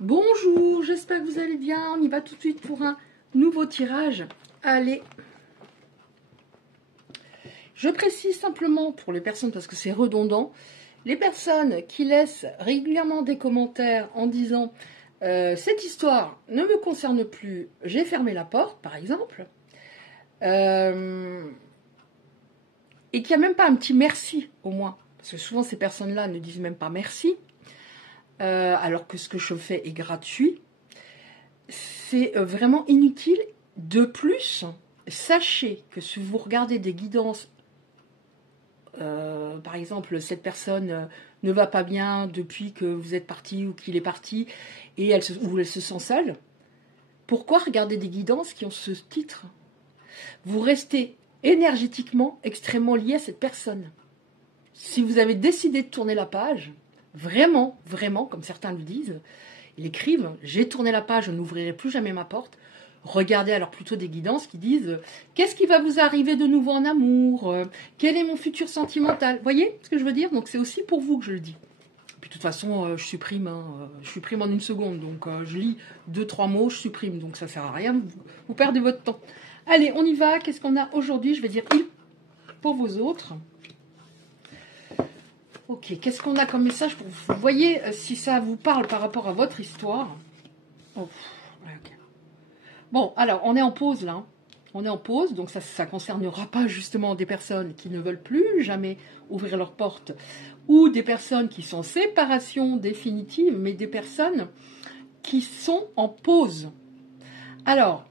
Bonjour, j'espère que vous allez bien. On y va tout de suite pour un nouveau tirage. Allez. Je précise simplement pour les personnes, parce que c'est redondant, les personnes qui laissent régulièrement des commentaires en disant cette histoire ne me concerne plus, j'ai fermé la porte, par exemple, et qu'il n'y a même pas un petit merci au moins, parce que souvent ces personnes-là ne disent même pas merci, alors que ce que je fais est gratuit, c'est vraiment inutile. De plus, sachez que si vous regardez des guidances, par exemple, cette personne ne va pas bien depuis que vous êtes parti ou qu'il est parti, et elle se sent seule, pourquoi regarder des guidances qui ont ce titre? Vous restez énergétiquement extrêmement lié à cette personne. Si vous avez décidé de tourner la page, vraiment, comme certains le disent, ils écrivent « j'ai tourné la page, je n'ouvrirai plus jamais ma porte », regardez alors plutôt des guidances qui disent « qu'est-ce qui va vous arriver de nouveau en amour ? Quel est mon futur sentimental ?» Vous voyez ce que je veux dire? Donc c'est aussi pour vous que je le dis. Puis de toute façon, je supprime en une seconde, donc je lis 2-3 mots, je supprime, donc ça sert à rien, vous perdez votre temps. Allez, on y va, qu'est-ce qu'on a aujourd'hui? Je vais dire « il » pour vos autres. Ok, qu'est-ce qu'on a comme message pour vous? Vous voyez si ça vous parle par rapport à votre histoire. Oh, okay. Bon, alors, on est en pause là. On est en pause, donc ça ne concernera pas justement des personnes qui ne veulent plus jamais ouvrir leurs portes ou des personnes qui sont en séparation définitive, mais des personnes qui sont en pause. Alors,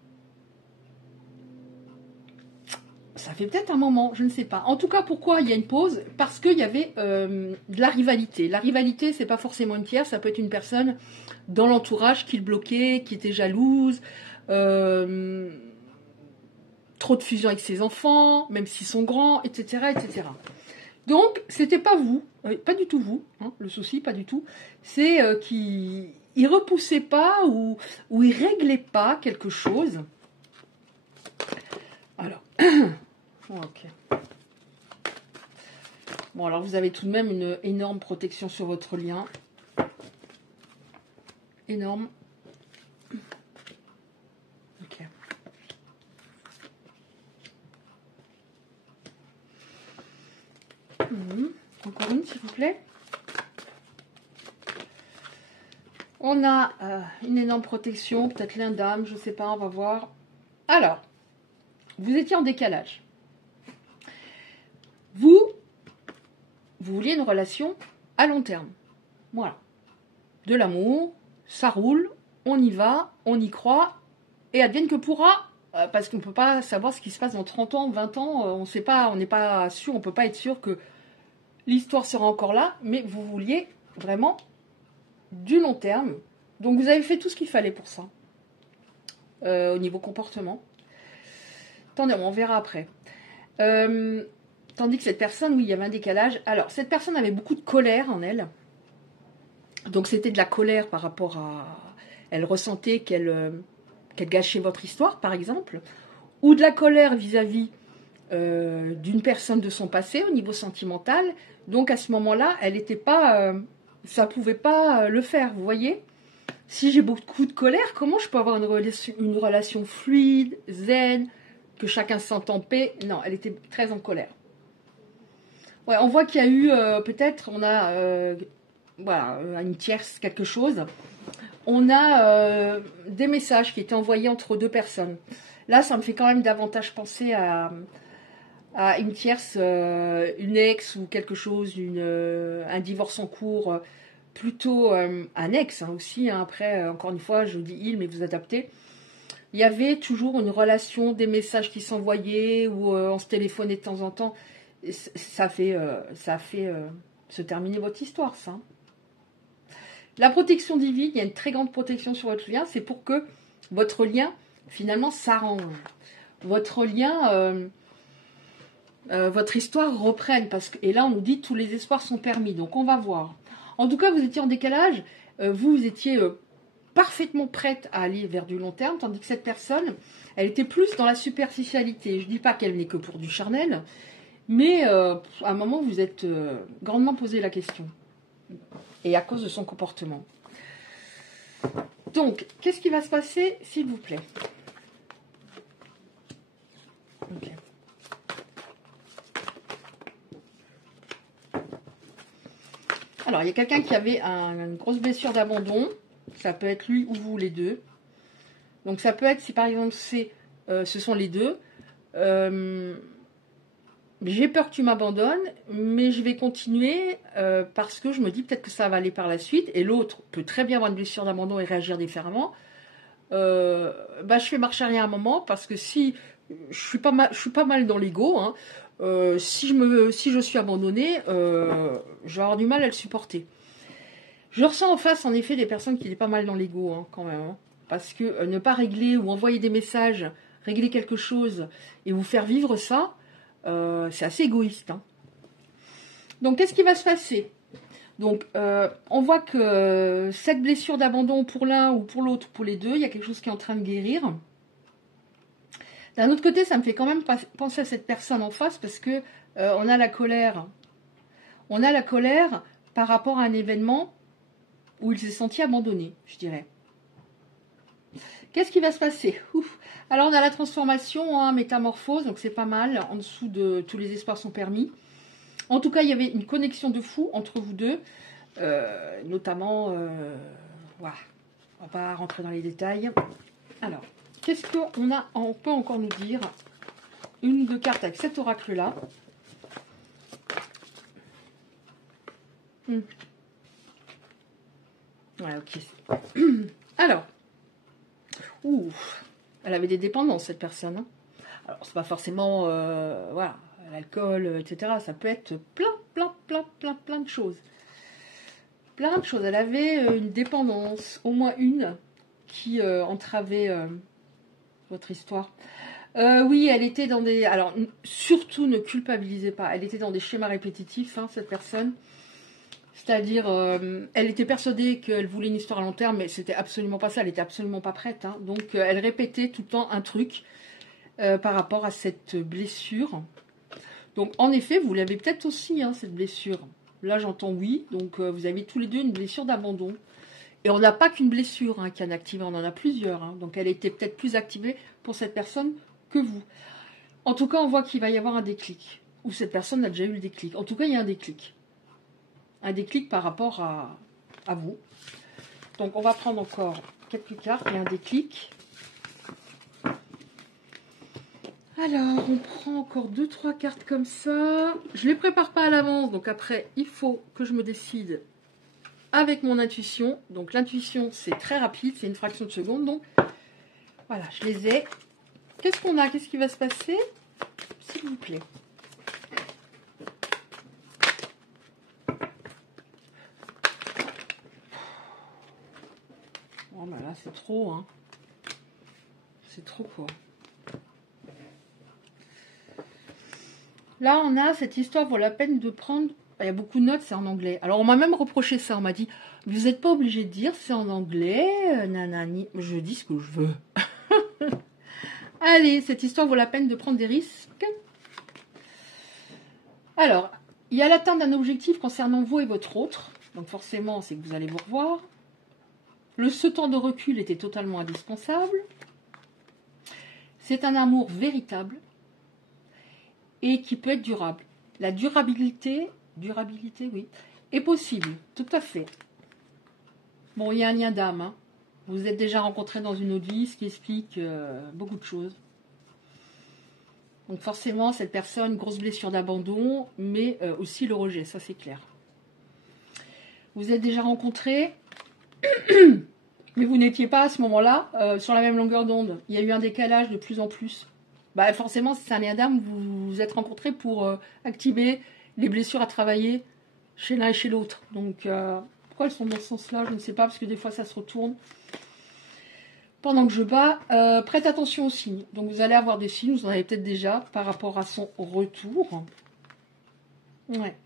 ça fait peut-être un moment, je ne sais pas. En tout cas, pourquoi il y a une pause? Parce qu'il y avait de la rivalité. La rivalité, c'est pas forcément une tierce, ça peut être une personne dans l'entourage qui le bloquait, qui était jalouse, trop de fusion avec ses enfants, même s'ils sont grands, etc., etc. Donc, c'était pas vous, pas du tout vous, hein, le souci, pas du tout. C'est qu'il ne repoussait pas ou il réglait pas quelque chose. Alors... Ok. Bon, alors vous avez tout de même une énorme protection sur votre lien. Énorme. Ok. Encore une, s'il vous plaît. On a une énorme protection, peut-être l'indame, je ne sais pas, on va voir. Alors, vous étiez en décalage. Vous vouliez une relation à long terme. Voilà. De l'amour, ça roule, on y va, on y croit, et advienne que pourra, parce qu'on ne peut pas savoir ce qui se passe dans 30 ans, 20 ans, on sait pas, on n'est pas sûr, on ne peut pas être sûr que l'histoire sera encore là, mais vous vouliez vraiment du long terme. Donc vous avez fait tout ce qu'il fallait pour ça, au niveau comportement. Attendez, on verra après. Tandis que cette personne, oui, il y avait un décalage. Alors, cette personne avait beaucoup de colère en elle. Donc, c'était de la colère par rapport à... Elle ressentait qu'elle gâchait votre histoire, par exemple. Ou de la colère vis-à-vis d'une personne de son passé, au niveau sentimental. Donc, à ce moment-là, elle n'était pas... ça ne pouvait pas le faire, vous voyez? Si j'ai beaucoup de colère, comment je peux avoir une relation fluide, zen, que chacun se sente en paix? Non, elle était très en colère. Ouais, on voit qu'il y a eu, peut-être, on a, voilà, une tierce, quelque chose. On a des messages qui étaient envoyés entre deux personnes. Là, ça me fait quand même davantage penser à une tierce, une ex ou quelque chose, un divorce en cours, plutôt un ex hein, aussi. Hein, après, encore une fois, je dis il, mais vous adaptez. Il y avait toujours une relation, des messages qui s'envoyaient ou on se téléphonait de temps en temps. Ça a fait se terminer votre histoire, ça. La protection divine, il y a une très grande protection sur votre lien, c'est pour que votre lien, finalement, s'arrange. Votre lien, votre histoire reprenne. Et là, on nous dit que tous les espoirs sont permis, donc on va voir. En tout cas, vous étiez en décalage, vous étiez parfaitement prête à aller vers du long terme, tandis que cette personne, elle était plus dans la superficialité. Je ne dis pas qu'elle n'est que pour du charnel, mais à un moment, vous êtes grandement posé la question. Et à cause de son comportement. Donc, qu'est-ce qui va se passer, s'il vous plaît? Ok. Alors, il y a quelqu'un qui avait une grosse blessure d'abandon. Ça peut être lui ou vous, les deux. Donc, ça peut être, si par exemple, ce sont les deux. J'ai peur que tu m'abandonnes, mais je vais continuer parce que je me dis peut-être que ça va aller par la suite. Et l'autre peut très bien avoir une blessure d'abandon et réagir différemment. Je fais marche arrière un moment parce que si je suis pas mal dans l'ego, hein, si je suis abandonnée, je vais avoir du mal à le supporter. Je ressens en face en effet des personnes qui sont pas mal dans l'ego, hein, quand même, hein, parce que ne pas régler ou envoyer des messages, régler quelque chose et vous faire vivre ça, c'est assez égoïste, hein. Donc qu'est-ce qui va se passer? Donc, on voit que cette blessure d'abandon pour l'un ou pour l'autre, pour les deux, il y a quelque chose qui est en train de guérir. D'un autre côté, ça me fait quand même penser à cette personne en face parce que on a la colère. On a la colère par rapport à un événement où il s'est senti abandonné, je dirais. Qu'est-ce qui va se passer? Ouf. Alors, on a la transformation, hein, métamorphose, donc c'est pas mal. En dessous de tous les espoirs sont permis. En tout cas, il y avait une connexion de fou entre vous deux. Notamment, voilà, on va pas rentrer dans les détails. Alors, qu'est-ce on peut encore nous dire? Une ou deux cartes avec cet oracle-là. Ouais, ok. Alors, elle avait des dépendances, cette personne, hein. Alors, c'est pas forcément, voilà, l'alcool, etc. Ça peut être plein de choses. Plein de choses. Elle avait une dépendance, au moins une, qui entravait votre histoire. Oui, elle était dans des... Alors, surtout ne culpabilisez pas. Elle était dans des schémas répétitifs, hein, cette personne. C'est-à-dire, elle était persuadée qu'elle voulait une histoire à long terme, mais c'était absolument pas ça. Elle était absolument pas prête, hein. Donc, elle répétait tout le temps un truc par rapport à cette blessure. Donc, en effet, vous l'avez peut-être aussi, hein, cette blessure. Là, j'entends oui. Donc, vous avez tous les deux une blessure d'abandon. Et on n'a pas qu'une blessure, hein, qui est activée, on en a plusieurs, hein. Donc, elle était peut-être plus activée pour cette personne que vous. En tout cas, on voit qu'il va y avoir un déclic. Ou cette personne a déjà eu le déclic. En tout cas, il y a un déclic. Un déclic par rapport à vous. Donc, on va prendre encore quelques cartes et un déclic. Alors, on prend encore 2-3 cartes comme ça. Je ne les prépare pas à l'avance, donc après, il faut que je me décide avec mon intuition. Donc, l'intuition, c'est très rapide, c'est une fraction de seconde. Donc, voilà, je les ai. Qu'est-ce qu'on a? Qu'est-ce qui va se passer? S'il vous plaît. Oh, bah là, c'est trop, hein. C'est trop, quoi. Là, on a cette histoire, vaut la peine de prendre... Il y a beaucoup de notes, c'est en anglais. Alors, on m'a même reproché ça. On m'a dit, vous n'êtes pas obligé de dire, c'est en anglais, nanani. Je dis ce que je veux. Allez, cette histoire vaut la peine de prendre des risques. Alors, il y a l'atteinte d'un objectif concernant vous et votre autre. Donc, forcément, c'est que vous allez vous revoir. Ce temps de recul était totalement indispensable. C'est un amour véritable et qui peut être durable. La durabilité, oui, est possible, tout à fait. Bon, il y a un lien d'âme, hein. Vous vous êtes déjà rencontrés dans une autre vie, ce qui explique beaucoup de choses. Donc forcément, cette personne, grosse blessure d'abandon, mais aussi le rejet, ça c'est clair. Vous êtes déjà rencontrés, mais vous n'étiez pas à ce moment-là sur la même longueur d'onde. Il y a eu un décalage de plus en plus. Bah, forcément, c'est un lien d'âme, vous vous êtes rencontrés pour activer les blessures à travailler chez l'un et chez l'autre. Donc, pourquoi elles sont dans ce sens-là? Je ne sais pas, parce que des fois, ça se retourne. Pendant que je bats, prête attention aux signes. Donc, vous allez avoir des signes, vous en avez peut-être déjà, par rapport à son retour. Ouais.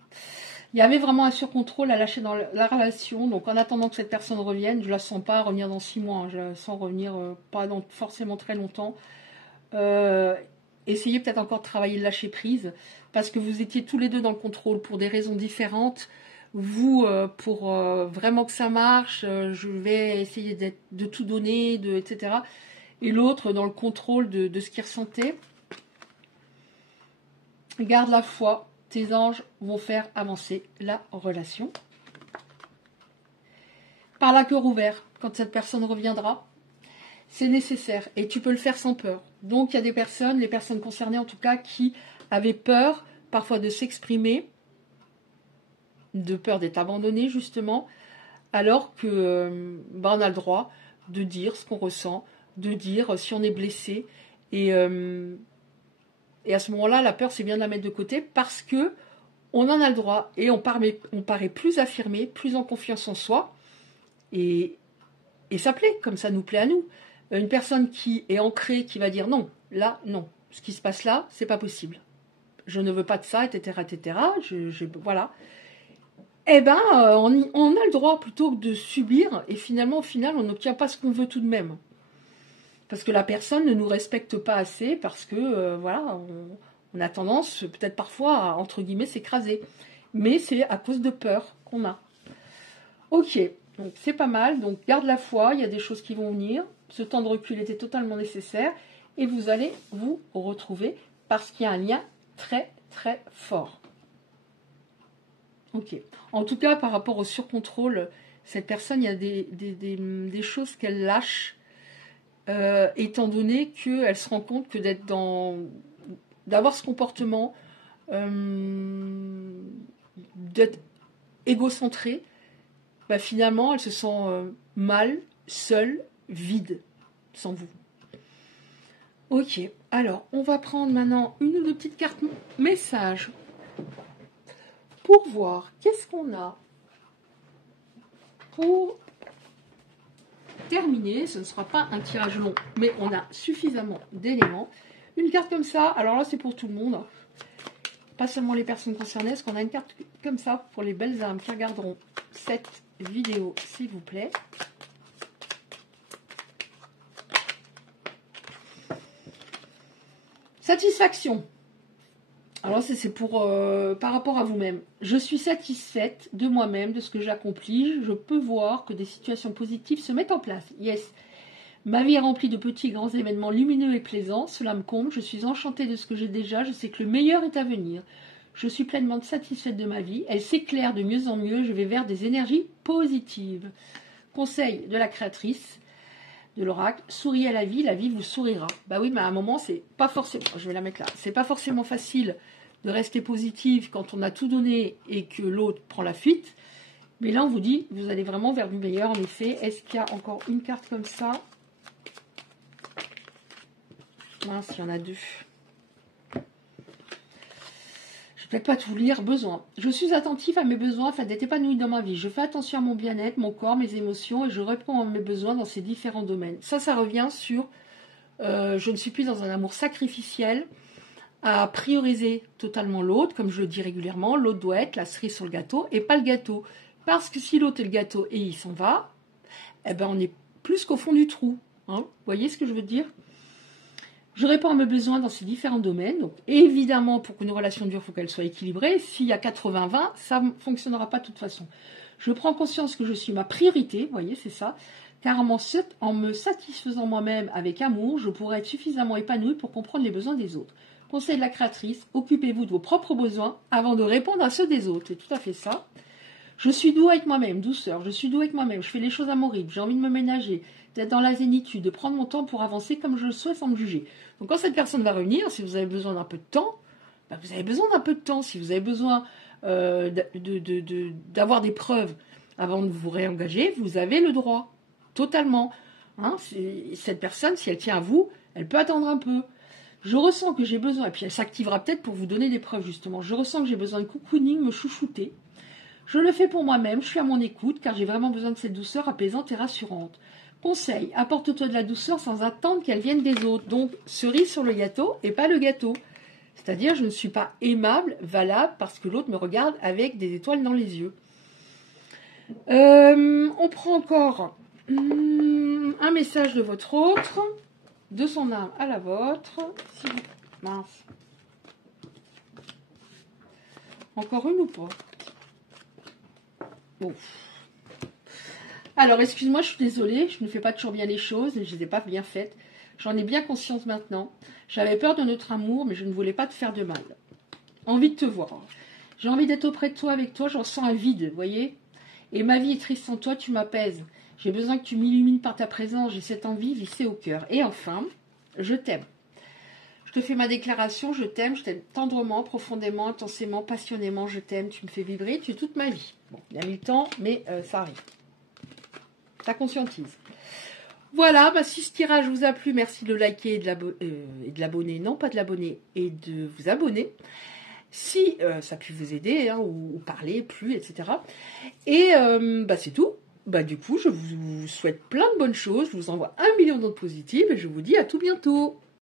Il y avait vraiment un surcontrôle à lâcher dans la relation. Donc, en attendant que cette personne revienne, je ne la sens pas revenir dans 6 mois. Hein, je la sens revenir pas dans forcément très longtemps. Essayez peut-être encore de travailler le lâcher prise parce que vous étiez tous les deux dans le contrôle pour des raisons différentes. vous, pour vraiment que ça marche, je vais essayer de tout donner, etc. Et l'autre dans le contrôle de ce qu'il ressentait. Garde la foi, tes anges vont faire avancer la relation. Parle à cœur ouvert quand cette personne reviendra. C'est nécessaire et tu peux le faire sans peur. Donc il y a des personnes, les personnes concernées en tout cas, qui avaient peur parfois de s'exprimer, de peur d'être abandonné justement, alors que on a le droit de dire ce qu'on ressent, de dire si on est blessé. Et à ce moment-là, la peur, c'est bien de la mettre de côté parce que on en a le droit et on paraît plus affirmé, plus en confiance en soi. Et ça plaît, comme ça nous plaît à nous. Une personne qui est ancrée, qui va dire non, là, non. Ce qui se passe là, c'est pas possible. Je ne veux pas de ça, etc., etc. Voilà. Eh ben, on a le droit plutôt que de subir, et finalement, au final, on n'obtient pas ce qu'on veut tout de même. Parce que la personne ne nous respecte pas assez, parce que, voilà, on a tendance, peut-être parfois, à, entre guillemets, s'écraser. Mais c'est à cause de peur qu'on a. Ok, donc c'est pas mal. Donc garde la foi, il y a des choses qui vont venir. Ce temps de recul était totalement nécessaire. Et vous allez vous retrouver parce qu'il y a un lien très, très fort. Ok. En tout cas, par rapport au surcontrôle, cette personne, il y a des choses qu'elle lâche, étant donné qu'elle se rend compte que d'avoir ce comportement, d'être égocentré, bah finalement, elle se sent mal, seule, vide, sans vous. Ok, alors, on va prendre maintenant une ou deux petites cartes messages pour voir qu'est-ce qu'on a pour terminer. Ce ne sera pas un tirage long, mais on a suffisamment d'éléments. Une carte comme ça, alors là, c'est pour tout le monde. Pas seulement les personnes concernées, parce qu'on a une carte comme ça pour les belles âmes qui regarderont cette vidéo, s'il vous plaît. Satisfaction. Alors c'est pour par rapport à vous-même. Je suis satisfaite de moi-même, de ce que j'accomplis. Je peux voir que des situations positives se mettent en place. Yes. Ma vie est remplie de petits et grands événements lumineux et plaisants. Cela me comble. Je suis enchantée de ce que j'ai déjà. Je sais que le meilleur est à venir. Je suis pleinement satisfaite de ma vie. Elle s'éclaire de mieux en mieux. Je vais vers des énergies positives. Conseil de la créatrice de l'oracle, souriez à la vie vous sourira. Bah oui, mais à un moment, c'est pas forcément, je vais la mettre là, c'est pas forcément facile de rester positive quand on a tout donné et que l'autre prend la fuite. Mais là, on vous dit, vous allez vraiment vers du meilleur, en effet. Est-ce qu'il y a encore une carte comme ça? Mince, il y en a deux. Je ne vais pas tout lire. Besoin. Je suis attentif à mes besoins afin d'être épanoui dans ma vie. Je fais attention à mon bien-être, mon corps, mes émotions et je réponds à mes besoins dans ces différents domaines. Ça revient sur je ne suis plus dans un amour sacrificiel à prioriser totalement l'autre, comme je le dis régulièrement. L'autre doit être la cerise sur le gâteau et pas le gâteau. Parce que si l'autre est le gâteau et il s'en va, eh ben on est plus qu'au fond du trou. Hein, vous voyez ce que je veux dire? Je réponds à mes besoins dans ces différents domaines. Donc, évidemment, pour qu'une relation dure, il faut qu'elle soit équilibrée. S'il y a 80-20, ça ne fonctionnera pas de toute façon. Je prends conscience que je suis ma priorité, vous voyez, c'est ça. Car en me satisfaisant moi-même avec amour, je pourrai être suffisamment épanouie pour comprendre les besoins des autres. Conseil de la créatrice, occupez-vous de vos propres besoins avant de répondre à ceux des autres. C'est tout à fait ça. Je suis doux avec moi-même, douceur, je suis doux avec moi-même, je fais les choses à mon rythme, j'ai envie de me ménager, d'être dans la zénitude, de prendre mon temps pour avancer comme je le souhaite sans me juger. Donc quand cette personne va revenir, si vous avez besoin d'un peu de temps, ben vous avez besoin d'un peu de temps. Si vous avez besoin d'avoir des preuves avant de vous réengager, vous avez le droit, totalement. Hein, cette personne, si elle tient à vous, elle peut attendre un peu. Je ressens que j'ai besoin, et puis elle s'activera peut-être pour vous donner des preuves justement, je ressens que j'ai besoin de cocooning, me chouchouter. Je le fais pour moi-même, je suis à mon écoute, car j'ai vraiment besoin de cette douceur apaisante et rassurante. Conseil, apporte-toi de la douceur sans attendre qu'elle vienne des autres. Donc, cerise sur le gâteau et pas le gâteau. C'est-à-dire, je ne suis pas aimable, valable, parce que l'autre me regarde avec des étoiles dans les yeux. On prend encore un message de votre autre, de son âme à la vôtre. Mince. Encore une ou pas? Bon. Alors, excuse-moi, je suis désolée, je ne fais pas toujours bien les choses, et je ne les ai pas bien faites. J'en ai bien conscience maintenant. J'avais peur de notre amour, mais je ne voulais pas te faire de mal. Envie de te voir. J'ai envie d'être auprès de toi, avec toi, j'en sens un vide, vous voyez? Et ma vie est triste sans toi, tu m'apaises. J'ai besoin que tu m'illumines par ta présence, j'ai cette envie vissée au cœur. Et enfin, je t'aime. Je te fais ma déclaration, je t'aime tendrement, profondément, intensément, passionnément, je t'aime, tu me fais vibrer, tu es toute ma vie. Bon, il y a mis le temps, mais ça arrive. Ça conscientise. Voilà, bah, si ce tirage vous a plu, merci de liker et de l'abonner, non pas de l'abonner, et de vous abonner. Si ça a pu vous aider, hein, ou parler plus, etc. Et bah, c'est tout. Bah, du coup, je vous souhaite plein de bonnes choses, je vous envoie 1 million d'ondes positives et je vous dis à tout bientôt.